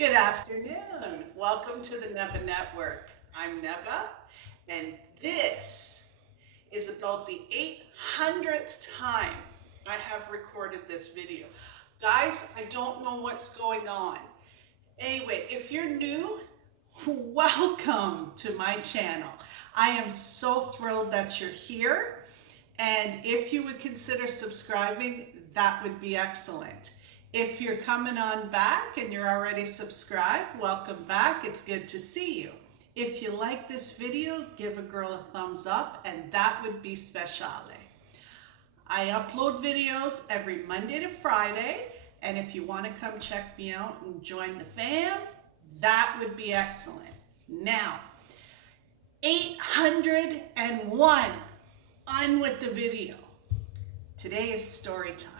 Good afternoon. Welcome to the Neba Network. I'm Neba, and this is about the 800th time I have recorded this video. Guys, I don't know what's going on. Anyway, if you're new, welcome to my channel. I am so thrilled that you're here, and if you would consider subscribing, that would be excellent. If you're coming on back and you're already subscribed, welcome back. It's good to see you. If you like this video, give a girl a thumbs up, and that would be speciale. I upload videos every Monday to Friday, and if you want to come check me out and join the fam, that would be excellent. Now, 801, on with the video. Today is story time.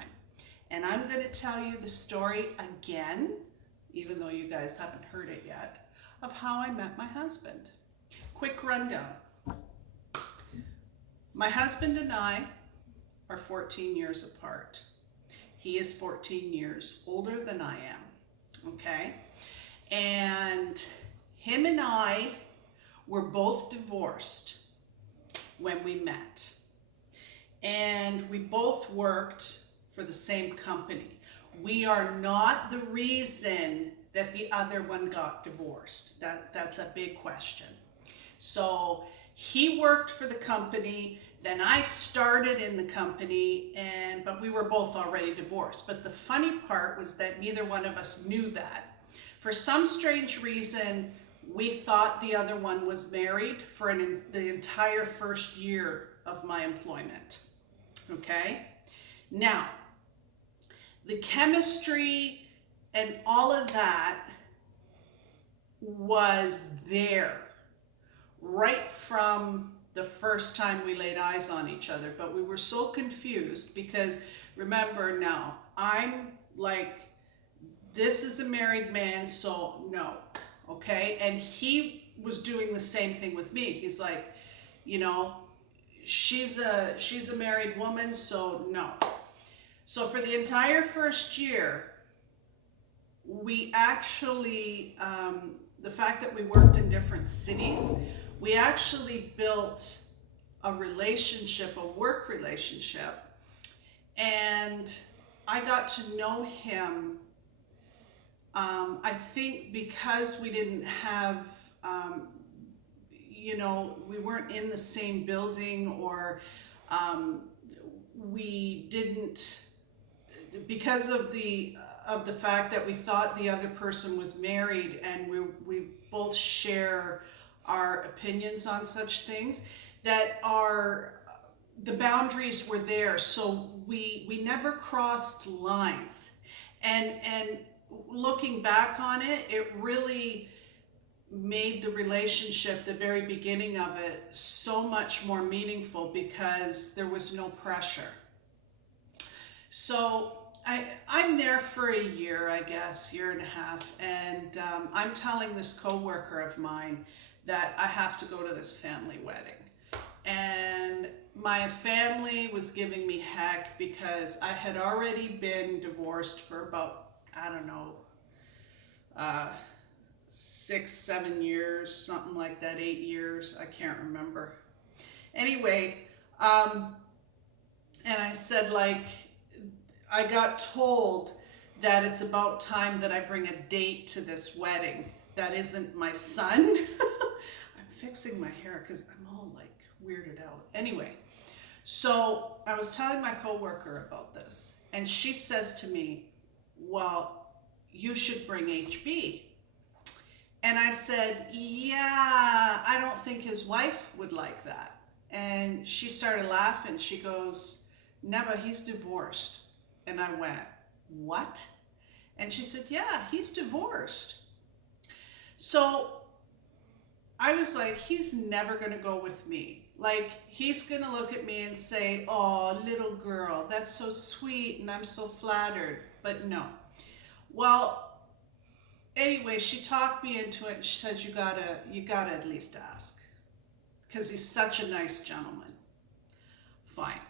And I'm going to tell you the story again, even though you guys haven't heard it yet, of how I met my husband. Quick rundown. My husband and I are 14 years apart. He is 14 years older than I am, okay? And him and I were both divorced when we met. And we both worked for the same company. We are not the reason that the other one got divorced. That's a big question. So he worked for the company, then I started in the company, but we were both already divorced. But the funny part was that neither one of us knew that. For some strange reason, we thought the other one was married for the entire first year of my employment. Okay? Now, the chemistry and all of that was there right from the first time we laid eyes on each other. But we were so confused because, remember now, I'm like, this is a married man, so no, okay? And he was doing the same thing with me. He's like, you know, she's a married woman, so no. So for the entire first year, we actually, the fact that we worked in different cities, we actually built a relationship, a work relationship, and I got to know him, I think because we didn't have, you know, we weren't in the same building, or we didn't, because of the fact that we thought the other person was married, and we both share our opinions on such things, that the boundaries were there, so we never crossed lines. And looking back on it, it really made the relationship, the very beginning of it, so much more meaningful because there was no pressure. So I'm there for a year, I guess, year and a half, and I'm telling this coworker of mine that I have to go to this family wedding. And my family was giving me heck because I had already been divorced for about, I don't know, 6, 7 years, something like that, 8 years, I can't remember. Anyway, and I said, like, I got told that it's about time that I bring a date to this wedding that isn't my son. I'm fixing my hair because I'm all like weirded out. Anyway, so I was telling my coworker about this, and she says to me, well, you should bring HB. And I said, yeah, I don't think his wife would like that. And she started laughing. She goes, Neba, he's divorced. And I went, what? And she said, yeah, he's divorced. So I was like, he's never going to go with me. Like, he's going to look at me and say, oh, little girl, that's so sweet and I'm so flattered. But no. Well, anyway, she talked me into it, and she said, you gotta at least ask, because he's such a nice gentleman. Fine.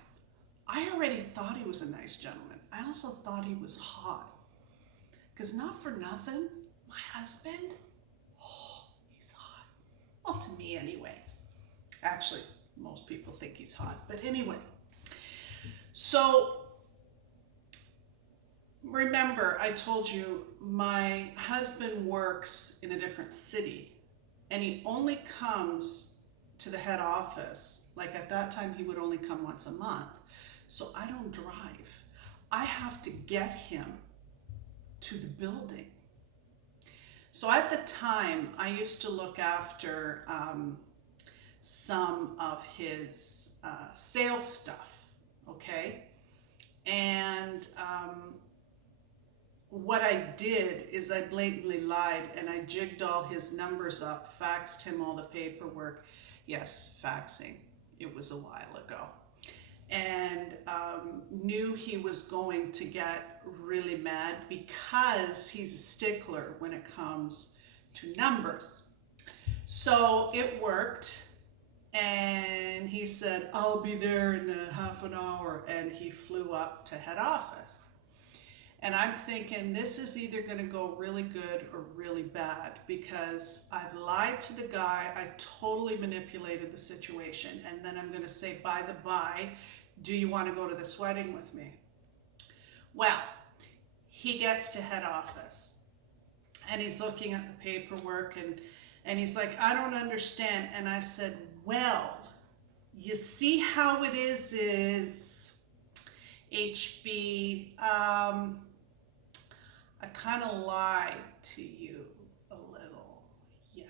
I already thought he was a nice gentleman. I also thought he was hot. Because not for nothing, my husband, oh, he's hot. Well, to me anyway. Actually, most people think he's hot, but anyway. So, remember, I told you my husband works in a different city, and he only comes to the head office. Like at that time, he would only come once a month. So I don't drive. I have to get him to the building. So at the time, I used to look after some of his sales stuff, okay? And what I did is I blatantly lied and I jigged all his numbers up, faxed him all the paperwork. Yes, faxing. It was a while ago. And knew he was going to get really mad because he's a stickler when it comes to numbers. So it worked, and he said, I'll be there in half an hour, and he flew up to head office. And I'm thinking this is either going to go really good or really bad, because I've lied to the guy, I totally manipulated the situation, and then I'm going to say, by the by, do you want to go to this wedding with me? Well, he gets to head office and he's looking at the paperwork and he's like, I don't understand. And I said, well, you see how it is HB, I kind of lied to you a little. Yeah.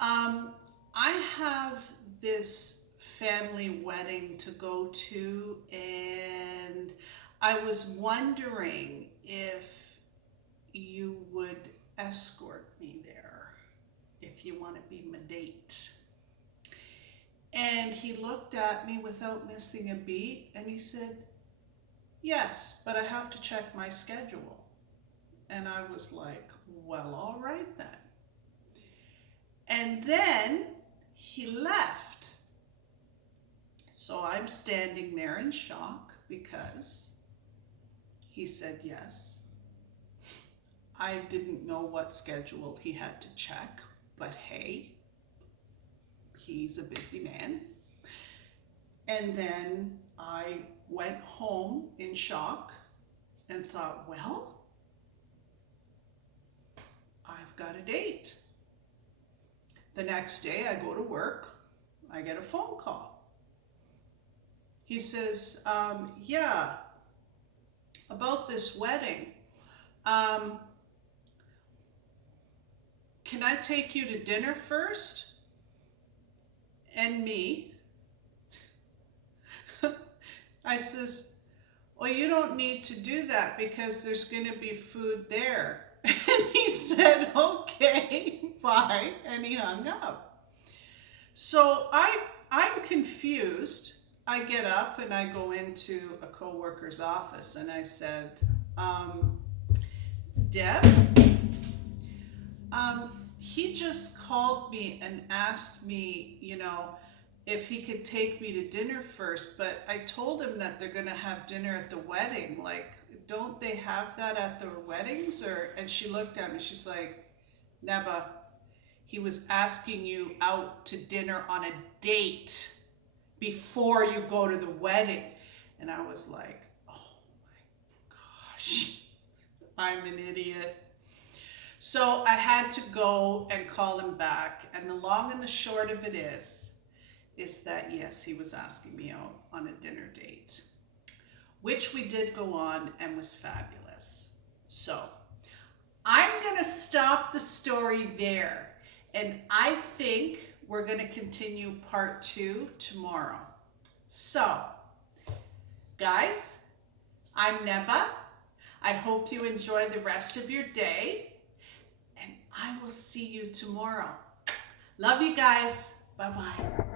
I have this family wedding to go to, and I was wondering if you would escort me there, if you want to be my date. And he looked at me without missing a beat and he said, yes, but I have to check my schedule. And I was like, well, all right then. And then he left. So I'm standing there in shock because he said yes. I didn't know what schedule he had to check, but hey, he's a busy man. And then I went home in shock and thought, well, I've got a date. The next day I go to work, I get a phone call. He says, yeah, about this wedding, can I take you to dinner first? And me? I says, well, you don't need to do that because there's going to be food there. And he said, okay, bye. And he hung up. So I'm confused. I get up and I go into a coworker's office and I said, Deb, he just called me and asked me, if he could take me to dinner first, but I told him that they're going to have dinner at the wedding. Like, don't they have that at their weddings? And she looked at me, she's like, Neba, he was asking you out to dinner on a date before you go to the wedding. And I was like, oh my gosh, I'm an idiot. So I had to go and call him back. And the long and the short of it is that yes, he was asking me out on a dinner date, which we did go on and was fabulous. So I'm going to stop the story there. And I think we're going to continue part 2 tomorrow. So, guys, I'm Neba. I hope you enjoy the rest of your day. And I will see you tomorrow. Love you guys. Bye-bye.